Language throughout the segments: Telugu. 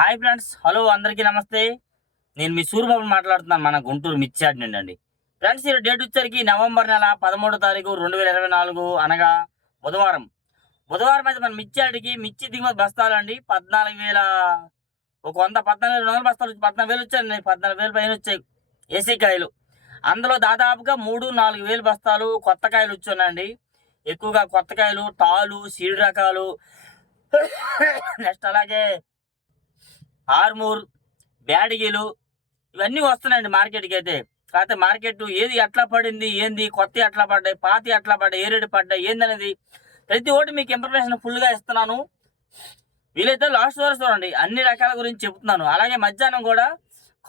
హాయ్ ఫ్రెండ్స్, హలో అందరికీ నమస్తే. నేను మీ సూర్యబాబు మాట్లాడుతున్నాను, మన గుంటూరు మిర్చి యార్డ్ నుండి అండి. ఫ్రెండ్స్, ఈ డేట్ వచ్చేసరికి నవంబర్ నెల 13వ తారీఖు 2024 అనగా బుధవారం. బుధవారం అయితే మన మిర్చి యార్డ్కి మిర్చి దిగుమతి బస్తాలు అండి 14,000, ఒక 14,200 బస్తాలు, 14,000 వచ్చాయండి. 14,000 పైన వచ్చాయి ఏసీ కాయలు. అందులో దాదాపుగా 3-4 వేలు బస్తాలు కొత్త కాయలు వచ్చాయండి. ఎక్కువగా కొత్త కాయలు, తాలు, సీడు రకాలు, నెక్స్ట్ అలాగే ఆర్మూర్, బ్యాడిగీలు ఇవన్నీ వస్తున్నాయండి మార్కెట్కి అయితే. కాకపోతే మార్కెట్ ఏది ఎట్లా పడింది, ఏంది, కొత్త ఎట్లా పడ్డాయి, పాత ఎట్లా పడ్డాయి, ఏ రేటు పడ్డాయి, ఏందనేది ప్రతి ఒక్కటి మీకు ఇన్ఫర్మేషన్ ఫుల్గా ఇస్తున్నాను. వీలైతే లాస్ట్ వరకు చూడండి, అన్ని రకాల గురించి చెప్తున్నాను. అలాగే మధ్యాహ్నం కూడా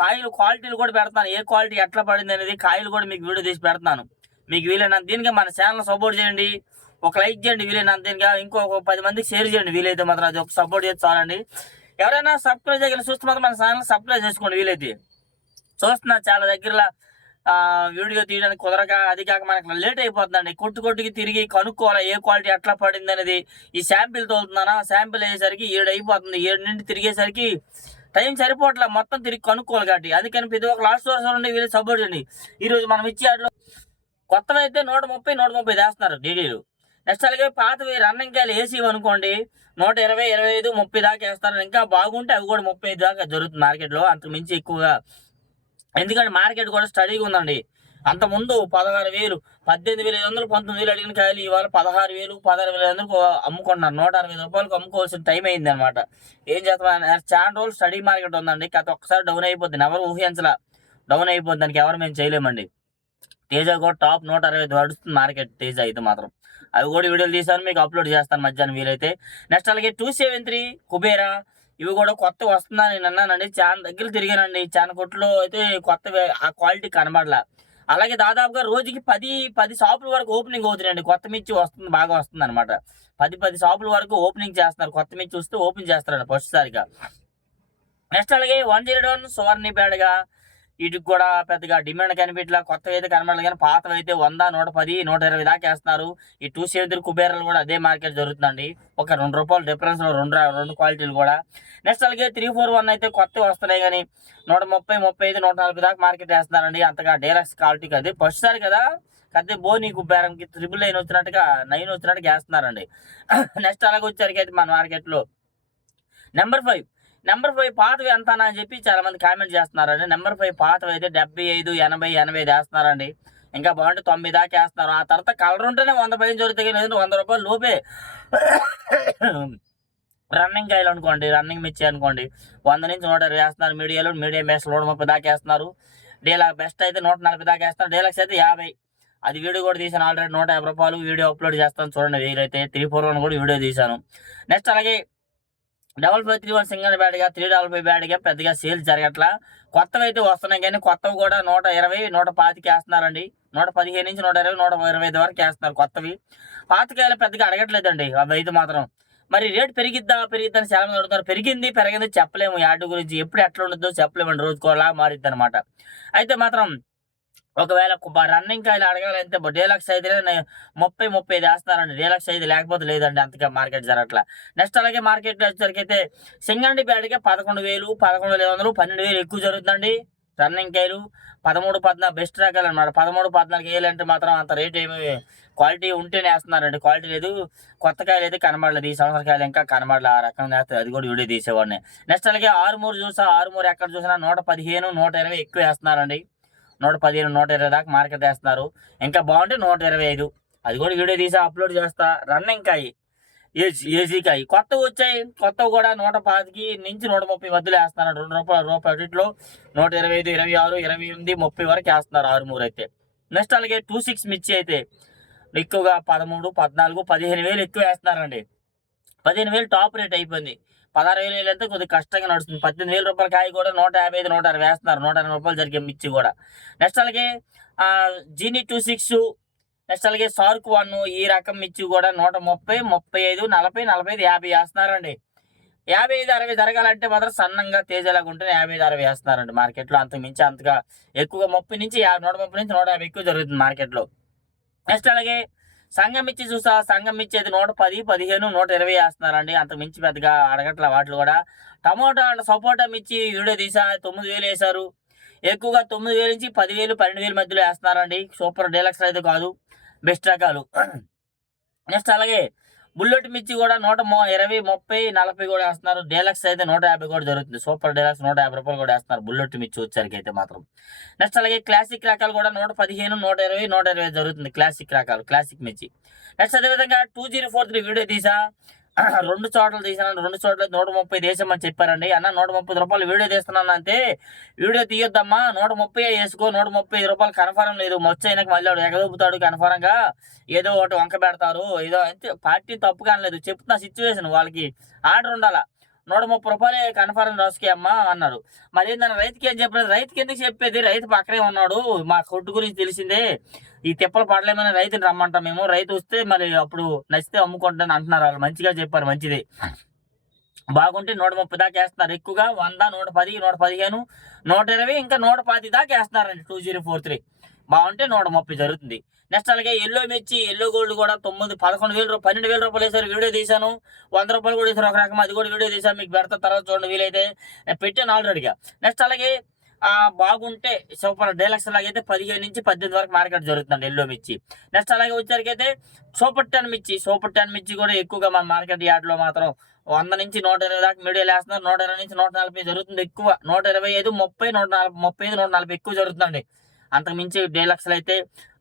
కాయలు క్వాలిటీలు కూడా పెడతాను, ఏ క్వాలిటీ ఎట్లా పడింది అనేది కాయలు కూడా మీకు వీడియో తీసి పెడతాను. మీకు వీలైనంత దీనిగా మన ఛానల్ సపోర్ట్ చేయండి, ఒక లైక్ చేయండి, వీలైనంత దీనిగా ఇంకొక 10 మందికి షేర్ చేయండి. వీలైతే మాత్రం అది ఒక సపోర్ట్ చేసి చాలండి. ఎవరైనా సబ్స్క్రైబ్ చేయగల చూస్తే మాత్రం మన ఛానల్ సబ్స్క్రైబ్ చేసుకోండి. వీలైతే చూస్తున్నారు చాలా దగ్గరలో వీడియో తీయడానికి కుదరక, అది కాక మనకు లేట్ అయిపోతుందండి. కొట్టుకి తిరిగి కనుక్కోవాలి ఏ క్వాలిటీ ఎట్లా పడింది అనేది. ఈ శాంపిల్ తోలుతున్నానా, శాంపిల్ అయ్యేసరికి 7 అయిపోతుంది. 7 నుండి తిరిగేసరికి టైం సరిపోవట్లే, మొత్తం తిరిగి కనుక్కోవాలి కాబట్టి. అందుకని ప్రతి ఒక్క లాస్ట్ వరుస నుండి వీళ్ళు సపోర్ట్ చేయండి. ఈరోజు మనం ఇచ్చే ఆటలో కొత్తవి అయితే 130 వేస్తున్నారు డీడీలు. నెక్స్ట్ అలాగే పాతవి రన్నింగ్ కాయలు ఏసీ అనుకోండి 120, 25, 30 దాకా వేస్తారు. ఇంకా బాగుంటే అవి కూడా 35 దాకా జరుగుతుంది మార్కెట్లో, అంతకు మించి ఎక్కువగా. ఎందుకంటే మార్కెట్ కూడా స్టడీగా ఉందండి. అంతకుముందు 16,000, 18,500, 19,000 అడిగిన కాయలు ఇవాళ 16,000, 16,500 అమ్ముకుంటున్నారు. 160 రూపాయలకు అమ్ముకోవాల్సిన టైం అయింది అనమాట. ఏం చేస్తాం, చాలా రోజులు స్టడీ మార్కెట్ ఉందండి. కథ ఒక్కసారి డౌన్ అయిపోతుంది, ఎవరు ఊహించలా డౌన్ అయిపోద్ది. దానికి ఎవరు మేము చేయలేమండి. తేజ కూడా టాప్ 160 నడుస్తుంది మార్కెట్. తేజ అయితే మాత్రం అవి కూడా వీడియోలు తీసాను, మీకు అప్లోడ్ చేస్తాను మధ్యాహ్నం వీలైతే. నెక్స్ట్ అలాగే 273 కుబేరా, ఇవి కూడా కొత్త వస్తుందని నేను అన్నానండి. చాలా దగ్గర తిరిగానండి, చాలా కొట్లో అయితే కొత్త ఆ క్వాలిటీ కనబడలా. అలాగే దాదాపుగా రోజుకి 10 షాపుల వరకు ఓపెనింగ్ అవుతున్నాయండి. కొత్త మిర్చి వస్తుంది, బాగా వస్తుంది అనమాట. 10 షాపుల వరకు ఓపెనింగ్ చేస్తున్నారు. కొత్త మిర్చి వస్తే ఓపెన్ చేస్తారండి ఫస్ట్ సారిగా. నెక్స్ట్ అలాగే 101 సువర్ణి బేడగా, వీటికి కూడా పెద్దగా డిమాండ్ కనిపించలా. కొత్తవి అయితే కనబడలేదు, కానీ పాతవి అయితే 100, 110, 120 దాకా వేస్తున్నారు. ఈ 273 కుబేరాలు కూడా అదే మార్కెట్ జరుగుతుందండి. ఒక ₹2 డిఫరెన్స్ లో రెండు క్వాలిటీలు కూడా. నెక్స్ట్ అలాగే 341 అయితే కొత్తవి వస్తున్నాయి, కానీ 130, 35, 140 దాకా మార్కెట్ వేస్తున్నారండి. అంతగా డీలక్స్ క్వాలిటీకి అది ఫస్ట్ సారి కదా. కత్తి బోని కుబేరంకి 999 వచ్చినట్టుగా 9 వచ్చినట్టుగా వేస్తున్నారండి. నెక్స్ట్ అలాగే వచ్చేసరికి అయితే మన మార్కెట్లో నెంబర్ 5 పాతవి ఎంత అని చెప్పి చాలా మంది కామెంట్ చేస్తున్నారండి. నెంబర్ 5 పాతవి అయితే 75, 80, 80 వేస్తున్నారండి. ఇంకా బాగుంటే 90 దాకా వేస్తున్నారు. ఆ తర్వాత కలర్ ఉంటేనే 100 పైన జరుగుతాయి, లేదంటే ₹100 లోపే. రన్నింగ్ కాయలు అనుకోండి, రన్నింగ్ మిర్చి అనుకోండి 100 నుంచి 120 వేస్తున్నారు. మీడియం బెస్ట్ 130 దాకా వేస్తున్నారు. డీలక్స్ బెస్ట్ అయితే 140 దాకా వేస్తున్నారు. డీలక్స్ అయితే 50. అది వీడియో కూడా తీసాను ఆల్రెడీ, ₹150 వీడియో అప్లోడ్ చేస్తాను చూడండి. వీలైతే 341 కూడా వీడియో తీశాను. నెక్స్ట్ అలాగే 5531 సింగల్ బ్యాడ్గా, 355 బ్యాడ్గా పెద్దగా సేల్స్ జరగట్లా. కొత్తవి అయితే వస్తున్నాయి, కానీ కొత్తవి కూడా 120, 125 వేస్తున్నారండి. 115 నుంచి 120, 125 వరకు వేస్తున్నారు కొత్తవి. పాతకాయలు పెద్దగా అడగట్లేదండి అవి అయితే మాత్రం. మరి రేటు పెరిగిద్దని చాలా మంది అడుగుతారు. పెరిగింది చెప్పలేము. యాడ్ గురించి ఎప్పుడు ఎట్లా ఉండదో చెప్పలేమండి, రోజుకోలా మారిద్ది అనమాట. అయితే మాత్రం ఒకవేళ రన్నింగ్ కాయలు అడగాలంటే డీలక్స్ అయితే 30-35 వేస్తున్నారండి. డీలక్స్ అయితే లేకపోతే లేదండి, అంతగా మార్కెట్ జరగట్లా. నెక్స్ట్ అలాగే మార్కెట్లో వచ్చేసరికి అయితే సింగండి బ్యాడ్గా 11,000, 11,500, 12,000 ఎక్కువ జరుగుతుందండి. రన్నింగ్ కాయలు 13, 14 బెస్ట్ రకాలు అనమాట. 13, 14 వేలు అంటే మాత్రం అంత రేట్ ఏమి, క్వాలిటీ ఉంటేనే వేస్తున్నారండి. క్వాలిటీ లేదు. కొత్త కాయలు అయితే కనబడలేదు. ఈ సంవత్సరం కాయలు ఇంకా కనబడలేదు. ఆ రకంగా వేస్తే అది కూడా వీడియో తీసేవాడిని. నెక్స్ట్ అలాగే ఆరుమూరు ఎక్కడ చూసినా 115, 120 ఎక్కువ వేస్తున్నారండి. 115, 120 దాకా మార్కెట్ వేస్తున్నారు. ఇంకా బాగుంటే 125, అది కూడా వీడియో తీసి అప్లోడ్ చేస్తా. రన్నింగ్ కాయ, ఏజీ కాయ కొత్తవి వచ్చాయి. కొత్తవి కూడా 125 నుంచి 130 మధ్యలో వేస్తున్నారు. ₹2 అన్నింటిలో 125, 26, 28, 30 వరకు వేస్తున్నారు ఆరుమూరు అయితే. నెక్స్ట్ అలాగే 26 మిర్చి అయితే ఎక్కువగా 13, 14, 15,000 ఎక్కువ వేస్తున్నారండి. 15,000 టాప్ రేట్ అయిపోయింది. 16,000 అయితే కొద్దిగా కష్టంగా నడుస్తుంది. ₹18,000 కాయ కూడా 155, 160 వేస్తున్నారు. ₹120 జరిగే మిర్చి కూడా. నెక్స్ట్ అలాగే జీనీ 26, నెక్స్ట్ అలాగే సార్క్ 1, ఈ రకం మిర్చి కూడా 130, 35, 40, 45, 50 వేస్తున్నారండి. 55, 60 జరగాలంటే మాత్రం సన్నంగా తేజలాగా ఉంటేనే 55, 60 వేస్తున్నారండి మార్కెట్లో. అంతకు మించి అంతగా ఎక్కువగా 30 నుంచి 130 నుంచి 150 ఎక్కువ జరుగుతుంది మార్కెట్లో. నెక్స్ట్ అలాగే సంఘం మిర్చి చూసా, సంఘం మిర్చి అయితే 110, 15, 120 వేస్తున్నారండి. అంత మించి పెద్దగా అడగట్ల వాటిలో కూడా. టమోటా అండ్ సపోటా మిర్చి వీడియో తీసా, 9,000 వేశారు. ఎక్కువగా 9,000 నుంచి 10,000, 12,000 మధ్యలో వేస్తున్నారండి. సూపర్ డీలక్స్ అయితే కాదు, బెస్ట్ రకాలు. నెక్స్ట్ అలాగే బుల్లెట్ మిర్చి కూడా 120, 30, 40 కూడా వేస్తున్నారు. డీలక్స్ అయితే 150 కూడా జరుగుతుంది. సూపర్ డీలక్స్ 150 రూపాయలు కూడా వేస్తున్నారు బుల్లెట్ మిర్చి వచ్చరికి అయితే మాత్రం. నెక్స్ట్ అలాగే క్లాసిక్ రకాలు కూడా 115, 120, 120 జరుగుతుంది. క్లాసిక్ రకాలు, క్లాసిక్ మిర్చి. నెక్స్ట్ అదేవిధంగా 2043 వీడియో తీసా, 2 చోట్ల తీసాను. 2 చోట్ల 130 దేశమని చెప్పారండి. అన్న 130 రూపాయలు వీడియో తీస్తున్నాను అంటే, వీడియో తీయొద్దమ్మా, 130 వేసుకో, 130 రూపాయలు కన్ఫర్మ్ లేదు. అయినాక మళ్ళీ వాడు ఎగదొబ్బుతాడు కన్ఫర్మ్గా, ఏదో ఒకటి వంక పెడతారు, ఏదో అంతే. పార్టీ తప్పు కానలేదు, చెప్తున్న సిచ్యువేషన్, వాళ్ళకి ఆర్డర్ ఉండాలా. 130 రూపాయలే కన్ఫర్మ్ రాసుకే అమ్మా అన్నారు. మరి ఏంటన్నా రైతుకి ఏం చెప్పలేదు? రైతుకి ఎందుకు చెప్పేది? రైతు పక్కనే ఉన్నాడు, మా కొట్టు గురించి తెలిసిందే. ఈ తిప్పలు పడలేమని రైతుని రమ్మంటాం మేము. రైతు వస్తే మరి అప్పుడు నచ్చితే అమ్ముకుంటాను అంటున్నారు వాళ్ళు. మంచిగా చెప్పారు, మంచిది. బాగుంటే 130 దాకా వేస్తున్నారు. ఎక్కువగా 100, 110, 115, 120, ఇంకా 110 దాకా వేస్తున్నారండి. 2043 బాగుంటే 130 జరుగుతుంది. నెక్స్ట్ అలాగే ఎల్లో మిర్చి, ఎల్లో గోల్డ్ కూడా 11,000, 12,000 రూపాయలు వేసారు. వీడియో తీశాను. 100 రూపాయలు కూడా వేసారు ఒక రకం, అది కూడా వీడియో తీసాను. మీకు పెడతా, తర్వాత చూడండి వీలైతే. నేను పెట్టాను ఆల్రెడీగా. నెక్స్ట్ అలాగే బాగుంటే సూపర్ డీలక్స్ లాగైతే 15 నుంచి 18 వరకు మార్కెట్ జరుగుతుందండి ఎల్లో మిర్చి. నెక్స్ట్ అలాగే వచ్చేసరికైతే సూపర్ 10 మిర్చి, సూపర్ 10 మిర్చి కూడా ఎక్కువగా మన మార్కెట్ యార్డ్లో మాత్రం 100 నుంచి 120 దాకా మీడియాలు వేస్తున్నారు. 120 నుంచి 140 జరుగుతుంది ఎక్కువ. 125, 30, 135, 140 ఎక్కువ జరుగుతుందండి. అంతకు మించి డీలక్స్లు అయితే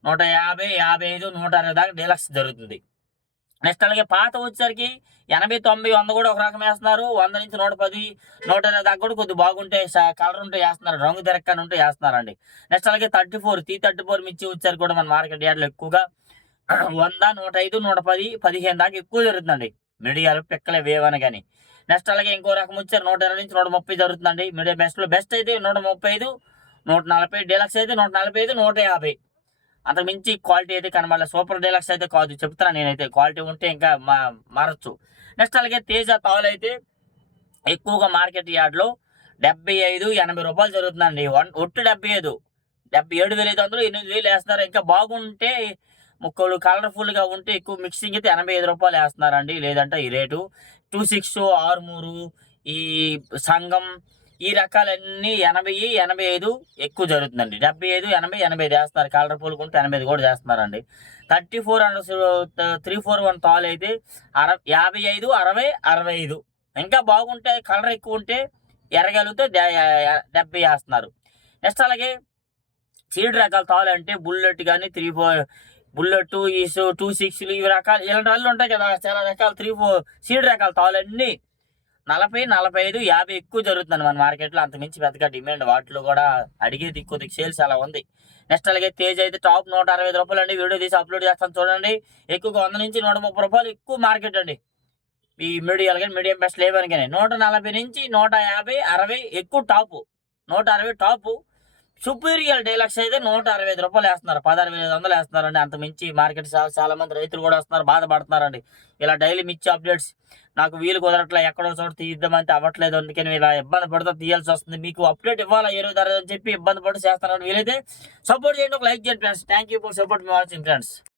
150, 55, 160 దాకా డీలక్స్ జరుగుతుంది. నెక్స్ట్ అలాగే పాత వచ్చేసరికి 80, 90, 100 కూడా ఒక రకం వేస్తున్నారు. 100 నుంచి 110, 120 దాకా కూడా కొద్దిగా బాగుంటే కలర్ ఉంటే వేస్తున్నారు, రంగు తిరక్కని ఉంటే వేస్తున్నారండి. నెక్స్ట్ అలాగే 34, T34 మిర్చి వచ్చేసరికి కూడా మన మార్కెట్ యార్డ్లో ఎక్కువగా 100, 105, 110, 15 దాకా ఎక్కువ జరుగుతుందండి. మీడియాలు పిక్కలే వేవని కానీ. నెక్స్ట్ అలాగే ఇంకో రకం వచ్చారు 120 నుంచి 130 జరుగుతుందండి. మీడియా బెస్ట్లో బెస్ట్ అయితే 135, 140, డీలక్స్ అయితే 145, 150. అంతకు మించి క్వాలిటీ అయితే కనబడలే. సూపర్ డీలక్స్ అయితే కాదు, చెప్తున్నా నేనైతే. క్వాలిటీ ఉంటే ఇంకా మారచ్చు. నెక్స్ట్ అలాగే తేజ తావులు అయితే ఎక్కువగా మార్కెట్ యార్డ్లో 75, 80 రూపాయలు జరుగుతుందండి. ఒట్టు 75, 77,500, 8,000 వేస్తున్నారు. ఇంకా బాగుంటే ముక్కలు కలర్ఫుల్గా ఉంటే ఎక్కువ మిక్సింగ్ అయితే 85 రూపాయలు వేస్తున్నారండి. లేదంటే ఈ రేటు 26, 63, ఈ సంఘం, ఈ రకాలన్నీ 80, 85 ఎక్కువ జరుగుతుందండి. 75, 80, 85 వేస్తున్నారు. కలర్ పూలుకుంటే 85 కూడా చేస్తున్నారండి. 34 అండ్ 341 తాలు అయితే 55, 60, 65. ఇంకా బాగుంటే కలర్ ఎక్కువ ఉంటే ఎరగలిగితే 70 వేస్తున్నారు. నెక్స్ట్ అలాగే సీడ్ రకాల తాలు అంటే బుల్లెట్ కానీ 34, బుల్లెట్, ఈసు, 26 ఇవి రకాలు, ఇలాంటి వాళ్ళు ఉంటాయి కదా చాలా రకాల 34 సీడ్ రకాల తావులన్నీ 40, 45, 50 ఎక్కువ జరుగుతుంది మన మార్కెట్లో. అంత మించి పెద్దగా డిమాండ్ వాటిలో కూడా అడిగేది ఎక్కువ, సేల్స్ అలా ఉంది. నెక్స్ట్ అలాగే తేజ్ అయితే టాప్ 160 రూపాయలు అండి. వీడియో తీసి అప్లోడ్ చేస్తాను చూడండి. ఎక్కువగా 100 నుంచి 130 రూపాయలు ఎక్కువ మార్కెట్ అండి. ఈ మీడియాలు కానీ మీడియం బెస్ట్ లేవని కానీ 140 నుంచి 150, 60 ఎక్కువ టాపు. 160 టాపు. సుపీరియర్ డీలక్స్ అయితే 165 రూపాయలు వేస్తున్నారు. 16,500 వేస్తున్నారండి. అంత మించి మార్కెట్ చాలా మంది రైతులు కూడా వస్తున్నారు, బాధపడుతున్నారండి. ఇలా డైలీ మిర్చి అప్డేట్స్ నాకు వీలు కుదరట్లా, ఎక్కడో చోట తీద్దామంటే అవ్వట్లేదు. అందుకని ఇలా ఇబ్బంది పడుతూ తీయాల్సి వస్తుంది. మీకు అప్డేట్ ఇవ్వాలా ఏ రోజు అని చెప్పి ఇబ్బంది పడుతూ చేస్తున్నాను. వీలైతే సపోర్ట్ చేయండి, ఒక లైక్ చేయండి friends. Thank you for support me watching friends.